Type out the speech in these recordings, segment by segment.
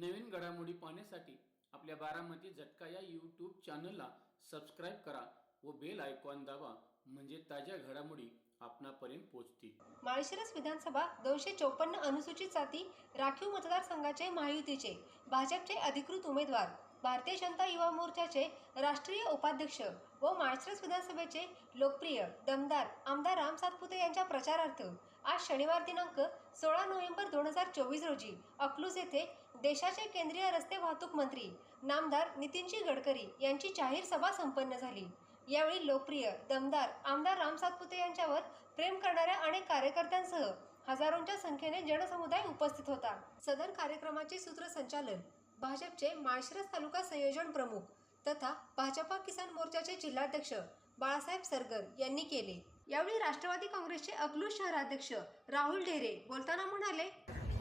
नवीन घडामोडी पाहण्यासाठी आपल्या बारामती झटका या यूट्यूब चॅनलला सबस्क्राईब करा व बेल आयकॉन दाबा, म्हणजे ताज्या घडामोडी आपणापर्यंत पोहोचतील. माळशिरस विधानसभा 254 अनुसूचित जाती राखीव मतदारसंघाचे महायुतीचे भाजपचे अधिकृत उमेदवार, भारतीय जनता युवा मोर्चाचे राष्ट्रीय उपाध्यक्ष व माळशिरस विधानसभेचे लोकप्रिय दमदार आमदार राम सातपुते यांच्या प्रचारार्थ आज शनिवार दिनांक 16 नोव्हेंबर 2024 रोजी अकलूज येथे देशाचे केंद्रीय रस्ते वाहतूक मंत्री नामदार नितीनजी गडकरी यांची जाहीर सभा संपन्न झाली. यावेळी लोकप्रिय दमदार आमदार राम सातपुते यांच्यावर प्रेम करणाऱ्या अनेक कार्यकर्त्यांसह हजारोंच्या संख्येने जनसमुदाय उपस्थित होता. सदर कार्यक्रमाचे सूत्रसंचालन भाजपचे माळशिरस तालुका संयोजन प्रमुख तथा भाजपा किसान मोर्चाचे जिल्हाध्यक्ष बाळासाहेब सरगर यांनी केले. यावेळी राष्ट्रवादी काँग्रेसचे अकलूज शहराध्यक्ष राहुल ढेरे बोलताना म्हणाले,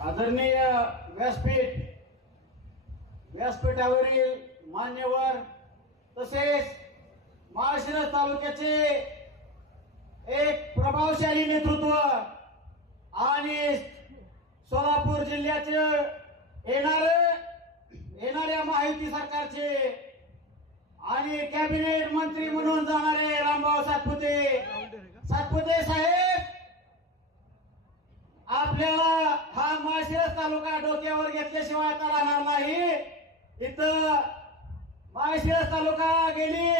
आदरणीय व्यासपीठावरील मान्यवर तसेच माळशिरस तालुक्याचे एक प्रभावशाली नेतृत्व आणि सोलापूर जिल्ह्याचे येणाऱ्या महायुती सरकारचे आणि कॅबिनेट मंत्री म्हणून जाणारे रामभाऊ सातपुते साहेब, आपल्याला हा माळशिरस तालुका डोक्यावर घेतल्याशिवाय आता राहणार नाही. इथं माळशिरस तालुका गेली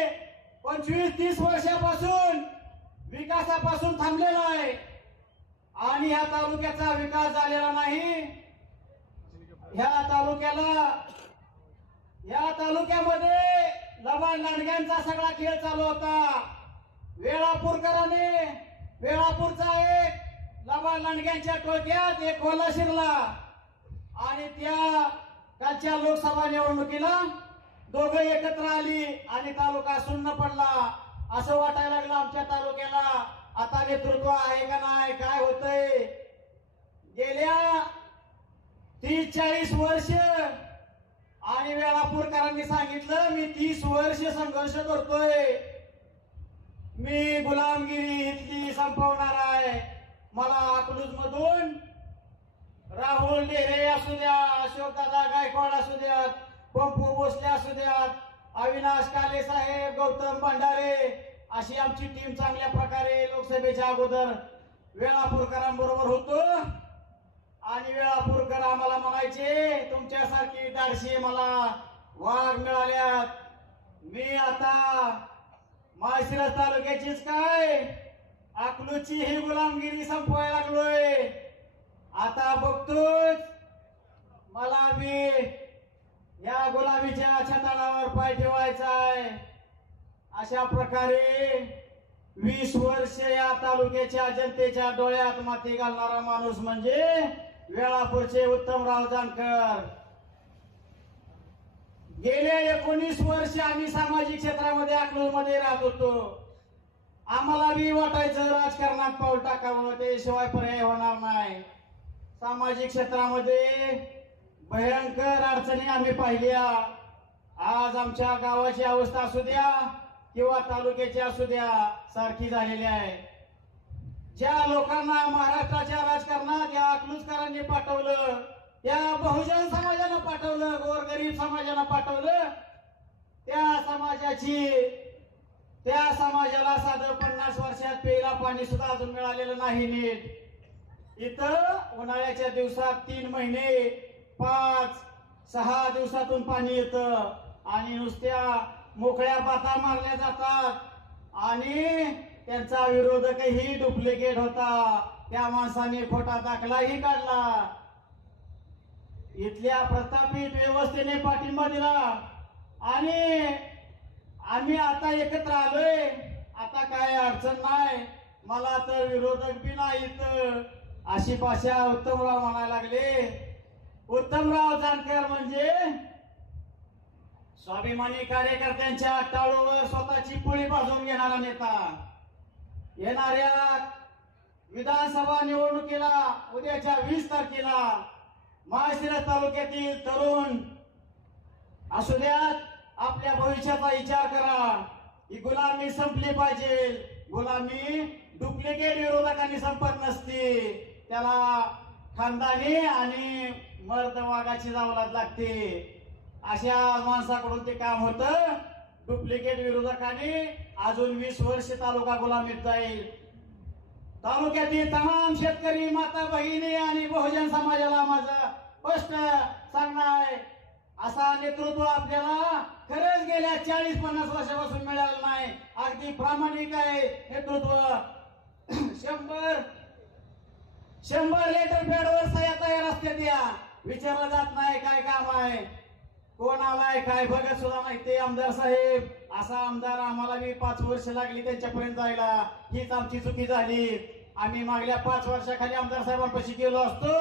25-30 वर्षापासून विकासापासून थांबलेला आहे आणि ह्या तालुक्याचा विकास झालेला नाही. या तालुक्यामध्ये लबाड लांडग्यांचा सगळा खेळ चालू होता. वेळापूरचा एक लबाड लांडग्यांच्या टोक्यात एक खोला शिरला आणि त्या कालच्या लोकसभा निवडणुकीला दोघं एकत्र आली आणि तालुका सुन्न पडला. असं वाटायला लागलं आमच्या तालुक्याला आता नेतृत्व आहे का नाही, काय होतंय. गेल्या 30-40 वर्ष आणि वेळापूरकरांनी सांगितलं, मी 30 वर्ष संघर्ष करतोय, मी गुलामगिरी इथली संपवणार आहे. मला अकलूज मधून राहुल ढेरे असू द्या, अशोकदादा गायकवाड असू द्यात, पंपू भोसले असू द्यात, अविनाश काले साहेब, गौतम भंडारे अशी आमची टीम चांगल्या प्रकारे लोकसभेच्या अगोदर वेळापूरकरांबरोबर होतो आणि वेळापूरकर आम्हाला म्हणायचे, तुमच्यासारखी धाडशी मला वाघ मिळाल्यात. मी आता माळशिरस तालुक्याचीच काय अकलूजची ही गुलामगिरी संपवायला लागलोय. आता बघतोच मला बी या गुलामीच्या छताडावर पाय ठेवायचा आहे. अशा प्रकारे 20 वर्ष या तालुक्याच्या जनतेच्या डोळ्यात माती घालणारा माणूस म्हणजे वेळापूरचे उत्तमराव जानकर. गेले 19 वर्ष आम्ही सामाजिक क्षेत्रामध्ये अकलूजमध्ये राहत होतो. आम्हाला बी वाटायचं राजकारणात पाऊल टाकावं, ते शिवाय पर्याय होणार नाही. सामाजिक क्षेत्रामध्ये भयंकर अडचणी आम्ही पाहिल्या. आज आमच्या गावाची अवस्था असू द्या किंवा तालुक्याची असू द्या सारखी झालेली आहे. ज्या लोकांना महाराष्ट्राच्या राजकारणात या अकलूजकरांनी पाठवलं, त्या बहुजन समाजानं पाठवलं, गोरगरीब समाजानं पाठवलं, त्या समाजाला साधं 50 वर्षात प्यायला पाणी सुद्धा अजून मिळालेलं नाही नीट. इथं उन्हाळ्याच्या दिवसात 3 महिने 5-6 दिवसातून पाणी येतं आणि नुसत्या मोकळ्या बाता मारल्या जातात आणि त्यांचा विरोधकही डुप्लिकेट होता. त्या माणसाने खोटा दाखलाही काढला. इथल्या प्रस्थापित व्यवस्थेने पाठिंबा दिला आणि आम्ही आता एकत्र आलोय. आता काय अडचण नाही, मला तर विरोधक बी नाहीत अशी भाषा उत्तमराव म्हणायला लागले. उत्तमराव जानकर म्हणजे स्वाभिमानी कार्यकर्त्यांच्या टाळूवर स्वतःची पोळी भाजून घेणारा नेता. येणाऱ्या विधानसभा निवडणुकीला उद्याच्या 20 तारखेला माळशिरस तालुक्यातील तरुण असू द्यात, आपल्या भविष्याचा विचार करा. ही गुलामी संपली पाहिजे. गुलामी डुप्लिकेट विरोधकांनी संपत नसते, त्याला खानदानी आणि मर्द वाघाची जावलाच लागते. अशा माणसाकडून ते काम होतं. डुप्लिकेट विरोधकाने अजून 20 वर्ष तालुका गुलामीत जाईल. तालुक्यातील तमाम शेतकरी माता भगिनी आणि बहुजन समाजाला माझं स्पष्ट सांगणं आहे, असा नेतृत्व आपल्याला खरंच गेल्या 40-50 वर्षापासून मिळालं नाही. अगदी प्रामाणिक आहे नेतृत्व. 100 लेटर पॅडवर सह्या तयार असते, त्या विचारलं जात नाही काय काम आहे, कोण आलाय काय बघत सुद्धा नाही ते आमदार साहेब. असा आमदार आम्हाला बी 5 वर्ष लागली त्यांच्यापर्यंत जायला. हीच आमची चुकी झाली. आम्ही मागल्या 5 वर्षाखाली आमदार साहेबांपाशी गेलो असतो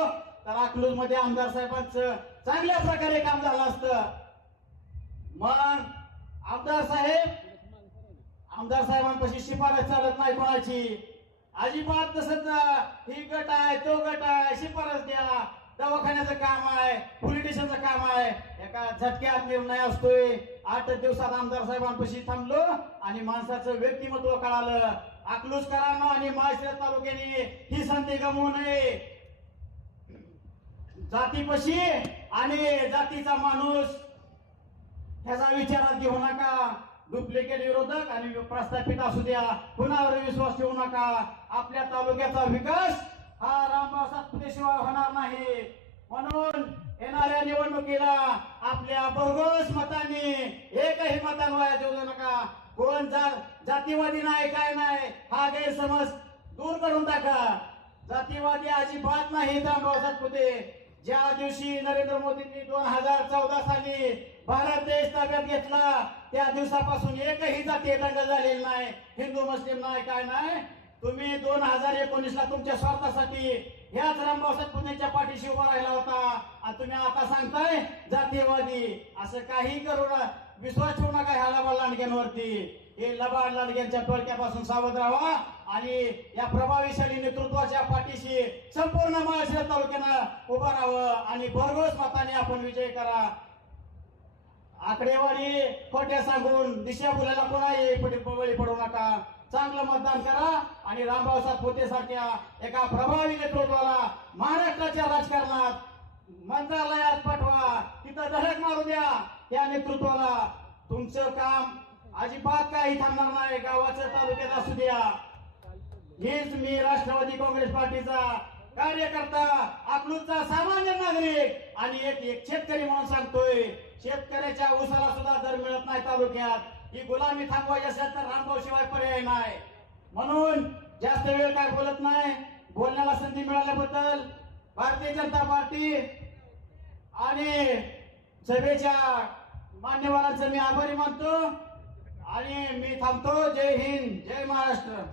तर अकलूज मध्ये आमदार साहेबांचं चांगल्या प्रकारे काम झालं असतं. मग आमदार साहेबांपाशी शिफारस चालत नाही कोणाची, अजिबात. तसंच ही गट आहे तो गट आहे, शिफारस द्या. दवाखान्याचं काम आहे, पोलीस स्टेशनचं काम आहे, एका झटक्यात निर्णय असतोय. 8 दिवसात आमदार साहेबांपाशी थांबलो आणि माणसाचं व्यक्तिमत्व कळालं. अकलूजकरांना आणि माळशिरस तालुक्याने ही संधी गमवू नये. जातीपाशी आणि जातीचा माणूस ह्याचा विचारात घेऊ नका. डुप्लिकेट विरोधक आणि प्रस्थापित असू द्या, कुणावर विश्वास ठेवू नका. आपल्या तालुक्याचा विकास हा रामभाऊ सातपुते शिवाय होणार नाही. म्हणून येणाऱ्या निवडणुकीला आपल्या भरघोस मतांनी, एकही मतान वाया जाऊ नका. कोण जातीवादी नाही काय नाही हा गैरसमज दूर करून टाका. जातीवादी अजिबात नाही रामभाऊ सातपुते. ज्या दिवशी नरेंद्र मोदींनी 2014 साली भारत देश ताब्यात घेतला त्या दिवसापासून एकही जातीय दंग झालेला नाही, हिंदू मुस्लिम नाही काय नाही. तुम्ही 2019ला तुमच्या स्वार्थासाठी ह्याच रामभाऊ सातपुतेच्या पाठीशी उभा राहिला होता आणि तुम्ही आता सांगताय जातीयवादी. असं काही करू नका, विश्वास ठेवू नका ह्या लबाड लांडग्यांवरती. हे लबाड लांडग्यांच्या टोळक्यापासून सावध राहा आणि या प्रभावीशाली नेतृत्वाच्या पाठीशी संपूर्ण माळशिरस तालुक्यानं उभं राहावं आणि भरघोस मताने आपण विजय करा. आकडेवारी खोट्या सांगून दिशाभुलाला कोणाही बळी पडू नका. चांगलं मतदान करा आणि रामभाऊ सातपुते सारख्या एका प्रभावी नेतृत्वाला महाराष्ट्राच्या राजकारणात मंत्रालयात पाठवा, तिथं धडक मारू द्या. त्या नेतृत्वाला तुमचं काम अजिबात काही थांबणार नाही. गावाचं तालुक्यात असू द्या. हीच मी राष्ट्रवादी काँग्रेस पार्टीचा कार्यकर्ता, अकलूजचा सामान्य नागरिक आणि एक शेतकरी म्हणून सांगतोय, शेतकऱ्याच्या ऊसाला सुद्धा दर मिळत नाही तालुक्यात. ही गुलामी थांबवायची असेल तर रामभाऊ शिवाय पर्याय नाही. म्हणून जास्त वेळ काय बोलत नाही. बोलण्याला संधी मिळाल्याबद्दल भारतीय जनता पार्टी आणि सभेच्या मान्यवरांचं मी आभारी मानतो आणि मी थांबतो. जय हिंद, जय महाराष्ट्र.